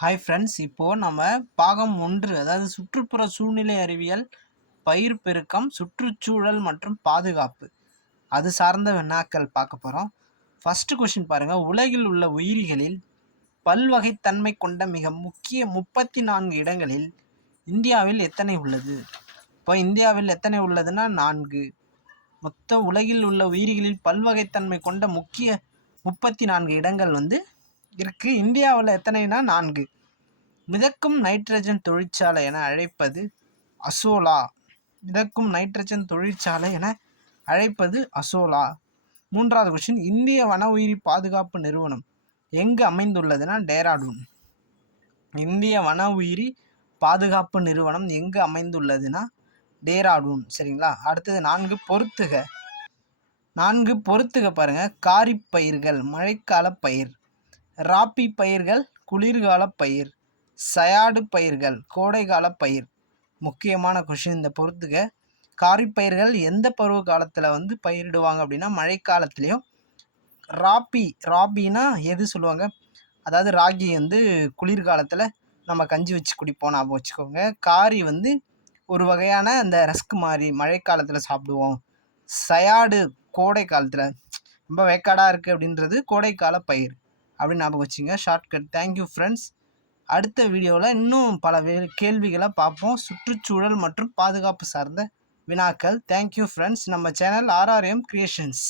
Hi friends இப்போது நம்ம பாகம் ஒன்று அதாவது சுற்றுப்புற சூழ்நிலை அறிவியல் பயிர் பெருக்கம் சுற்றுச்சூழல் மற்றும் பாதுகாப்பு. அது சார்ந்த வினாக்கள் பார்க்க போகிறோம் ஃபஸ்ட்டு கொஷின் பாருங்கள் உலகில் உள்ள உயிரிகளில் பல்வகைத்தன்மை கொண்ட மிக முக்கிய முப்பத்தி நான்கு இடங்களில் இந்தியாவில் எத்தனை உள்ளது? இப்போ இந்தியாவில் எத்தனை உள்ளதுன்னா நான்கு. மொத்த உலகில் உள்ள உயிரிகளில் பல்வகைத்தன்மை கொண்ட முக்கிய முப்பத்தி நான்கு இடங்கள் வந்து இருக்குது இந்தியாவில் எத்தனைனா நான்கு. மிதக்கும் நைட்ரஜன் தொழிற்சாலை என அழைப்பது அசோலா. மிதக்கும் நைட்ரஜன் தொழிற்சாலை என அழைப்பது அசோலா. மூன்றாவது கொஸ்டின் இந்திய வன உயிரி பாதுகாப்பு நிறுவனம் எங்கு அமைந்துள்ளதுன்னா டேராடூன். இந்திய வன உயிரி பாதுகாப்பு நிறுவனம் எங்கு அமைந்துள்ளதுன்னா டேராடூன். சரிங்களா? அடுத்தது நான்கு பொருத்துக நான்கு பொறுத்துக பாருங்கள் காரிப்பயிர்கள் மழைக்கால பயிர். ராப்பி பயிர்கள் குளிர்கால பயிர் சயாடு பயிர்கள் கோடைக்கால பயிர். முக்கியமான கொஷின் இந்த பொறுத்துக்க காரிப்பயிர்கள் எந்த பருவ காலத்தில் வந்து பயிரிடுவாங்க அப்படின்னா மழைக்காலத்துலேயும் ராப்பி ராப்பினா எது சொல்லுவாங்க? அதாவது ராகி வந்து குளிர்காலத்தில் நம்ம கஞ்சி வச்சு குடிப்போம் ஞாபகம் வச்சுக்கோங்க. காரி வந்து ஒரு வகையான அந்த ரஸ்க் மாதிரி மழைக்காலத்தில் சாப்பிடுவோம். சயாடு கோடை காலத்தில் ரொம்ப வேக்காடாக இருக்குது அப்படின்றது கோடைக்கால பயிர். அப்படின்னு ஞாபகம் வச்சுங்க. ஷார்ட்கட் தேங்க்யூ ஃப்ரெண்ட்ஸ் அடுத்த வீடியோவில் இன்னும் பல வே கேள்விகளை பார்ப்போம். சுற்றுச்சூழல் மற்றும் பாதுகாப்பு சார்ந்த வினாக்கள். தேங்க்யூ ஃப்ரெண்ட்ஸ் நம்ம சேனல் ஆர்ஆர்எம் கிரியேஷன்ஸ்